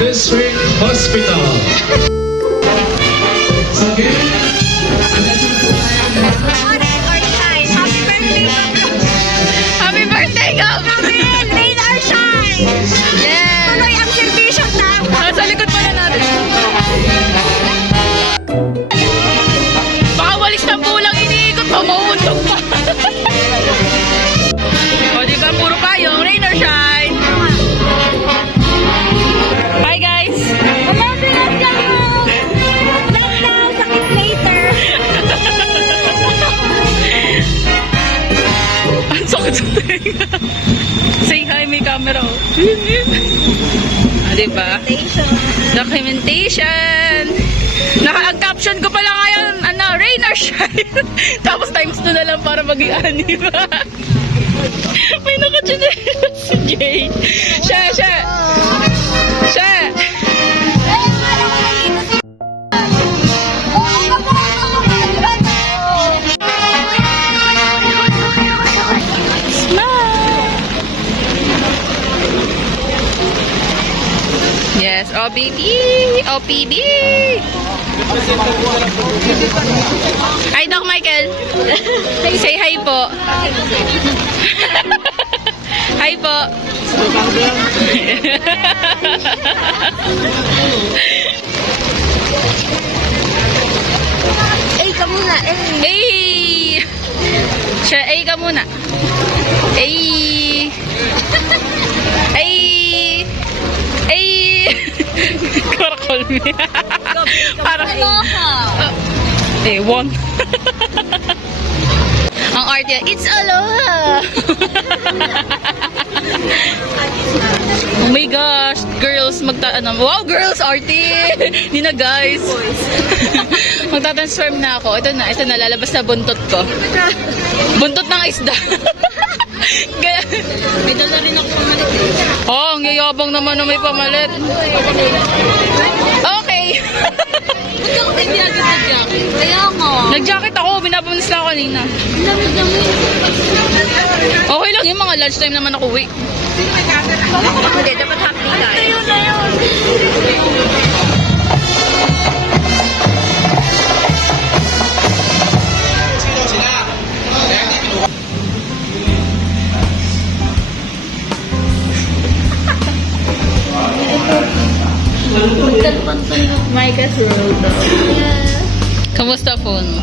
District Hospital. Okay. Happy birthday, Gab! Rain or shine! Yeah! Tuloy ang servisyo na! Sa likod pala natin. Baka walis na pulang iniikot pa, mauundog pa. O, diba? Puro payong, rain or shine! Bye, guys! Let's go! Wait now, sakit later. Ang sakit sa tenga. Say hi, may camera. Diba? Documentation. Ang caption ko pala ngayon, rain or shine. Tapos times 2 na lang para maging anim. May nakachinelas si Jay. Siya. Yes, OBB! OPB! Hi, Doc Michael! Say hi po! Hi po! Eh, ka muna. Hey! Siya, ay ka muna. Ay! Ay! Ay! Karakol me. Parang... Ewan. Ang art yan, it's aloha! Oh my gosh, girls, wow, girls, arty! Hindi na, guys. Magta-transform na ako. Ito na, lalabas na buntot ko. Buntot ng isda. May dala rin ako pamalit. Oh, ang yayabang naman na may pamalit. Okay. Ba't ako kayo ginagit ng jacket? Kaya nga. Nag-jacket ako, binabamis lang ako kanina. Okay lang yung mga lunchtime naman ako, uwi. Hindi, dapat happy ka. Ayun na yun. Micah's roll daw. Kamusta phone mo?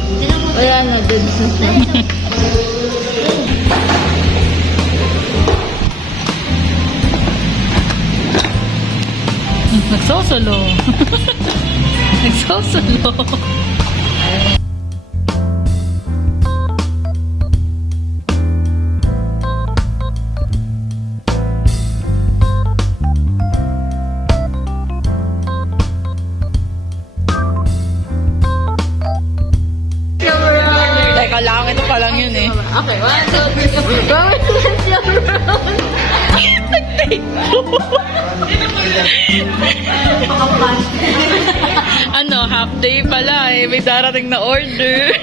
Wala na, good. Nagsosolo. Nagsosolo. Teka lang, ito pa lang yun eh. Okay, 1, 2, 3. Ano, half day pala eh. May darating na order.